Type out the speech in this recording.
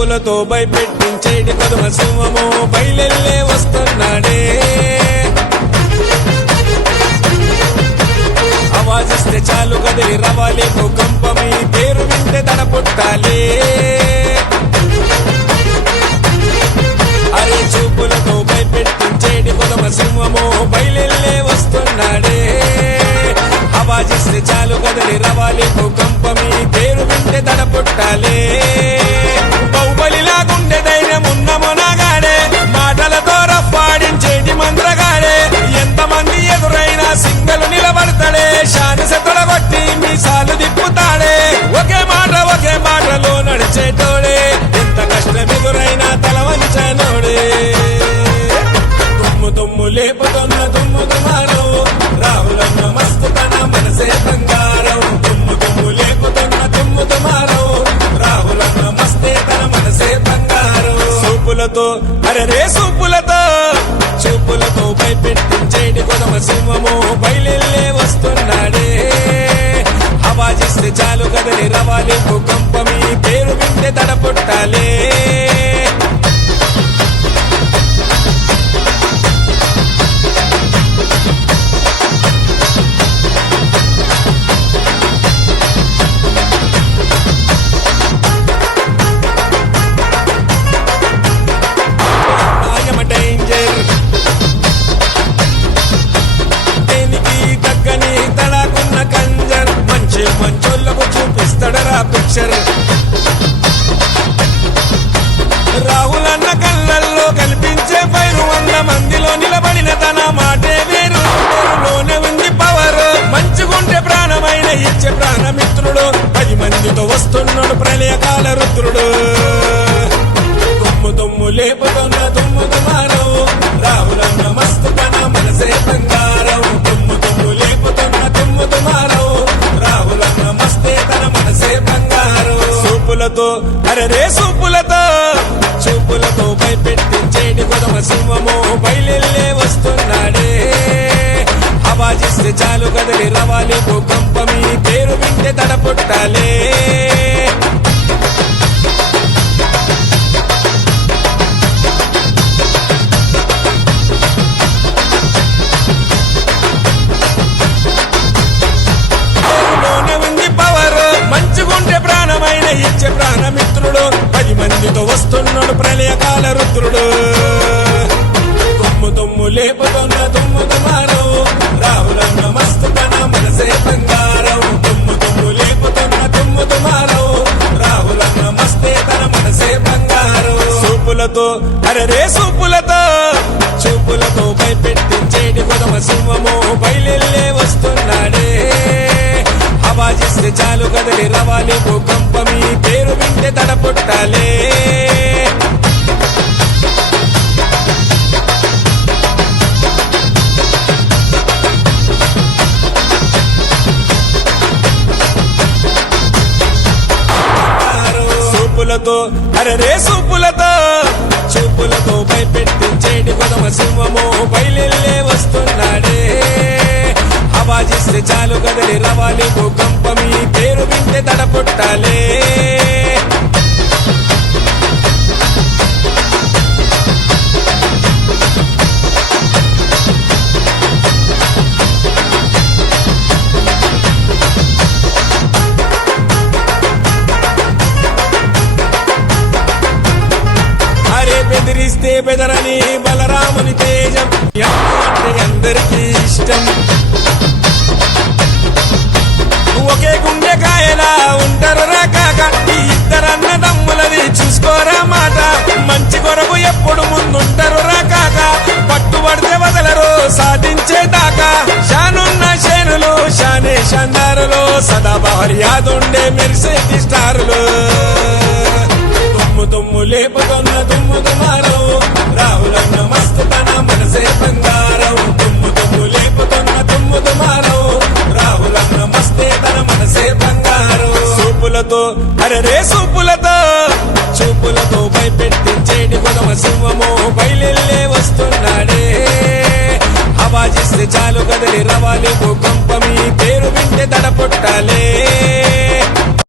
చూపులతో భయపెట్టించేటి కొదమ సింహము బయలెల్లే వస్తున్నాడే. ఆవాజిస్తే చాలు కదిలి రవాలి భూకంపమి పేరు వింటే తన పుట్టాలే. అరే చూపులతో భయపెట్టించేటి కొదమ సింహము బయలెల్లే వస్తున్నాడే. ఆవాజిస్తే చాలు కదిలి రవాలి భూకంపమి పేరు వింటే తన పుట్టాలే. బాహుబలిలాగుండే ధైర్యం ఉన్న మొనగాడే, మాటలతో రప్పాడించేటి మంత్రగాడే. ఎంతమంది ఎదురైనా సింగలు నిలబడతాడే, శాని సెతొడగొట్టి మీసాలు దిప్పుతాడే. ఒకే మాటలో నడిచేటోడే, ఎంత కష్టం ఎదురైనా తల వంచనోడే. తుమ్ము లేపుతున్న తుమ్ము తుమారం, రాహులన్న మస్తుతన మనసే బంగారం. తుమ్ము లేపుతున్న తుమ్ము తుమారం, రాహులన్న మస్తే తన మనసే బంగారం. సూపులతో అరే చూపులతో భయపెట్టించేటి కొదమ సింహము బయలెల్లే వస్తున్నాడే. ఆవాజిస్తే చాలు కదిలి రవాలి భూకంపమి పేరు వింటే తన పుట్టాలే. మంచోళ్ళకు చూపిస్తాడరా పిక్చర్. రాహులన్న కళ్ళల్లో కల్పించే పైరు, 100 మందిలో నిలబడిన తన మాటే వేరు. లోనే ఉంది పవర్, మంచిగుంటే ప్రాణమైన ఇచ్చే ప్రాణమిత్రుడు. 10 మందితో వస్తున్నాడు ప్రళయకాల రుద్రుడు. తుమ్ము లేపుతున్న తుమ్ము తుమారం, రాహులన్న మస్తు తన మనసే బంగారం. తుమ్ము లేపుతున్న తుమ్ము తుమారం, రాహులన్న మస్తే తన మనసే బంగారం. చూపులతో చూపులతో భయపెట్టించేటి కొదమ సింహము బయలెల్లే వస్తున్నాడే. ఆవాజిస్తే చాలు కదిలి రవాలి భూకంపమి పేరు వింటే తన పుట్టాలే. మంచిగుంటే ప్రాణమైన ఇచ్చే ప్రాణమిత్రుడు. 10 మందితో వస్తున్నాడు ప్రళయకాల రుద్రుడు. తుమ్ము లేపుతున్న తుమ్ము తుమారం, రాహులన్న మస్తు తన మనసే బంగారం. తుమ్ము లేపుతున్న తుమ్ము తుమారం, రాహులన్న మస్తే తన మనసే బంగారం. చూపులతో చూపులతో భయపెట్టించేటి కొదమ సింహము బయలెల్లే వస్తున్నాడే. ఆవాజిస్తే చాలు కదిలి రవాలి భూకంపమి పేరు వింటే తన పుట్టాలే. చూపులతో భయపెట్టించేటి కొదమ సింహము బయలెల్లే వస్తున్నాడే. ఆవాజిస్తే చాలు కదిలి రవాలి భూకంపమి పేరు వింటే తన పుట్టాలే. అరే బెదిరిస్తే బెదరని బలరాముని తేజం, అంటే అందరికీ ఇష్టం. ఒకే గుండె కాయలా ఉంటారు రాకాక, ఈ ఇద్దరన్నదమ్ములది చూసుకోరా మాట. మంచి కొరకు ఎప్పుడు ముందుంటారు రాకాక, పట్టుబడితే వదలరు సాధించేదాకా. షానున్న షేనులు షానే షందారులు, సదా భార్యాదుండే మెరిసేటి స్టారులు. తుమ్ము లేపుతున్న తుమ్ము తుమారం, రాహులన్న మస్తు తన మనసే బంగారం. తుమ్ము లేపుతున్న తుమ్ము తుమారం, రాహులన్న మస్తే తన మనసే బంగారం. చూపులతో చూపులతో భయపెట్టించేటి కొదమ సింహము బయలెల్లే వస్తున్నాడే. ఆవాజిస్తే చాలు కదిలి రవాలి భూకంపమి పేరు వింటే తన పుట్టాలే.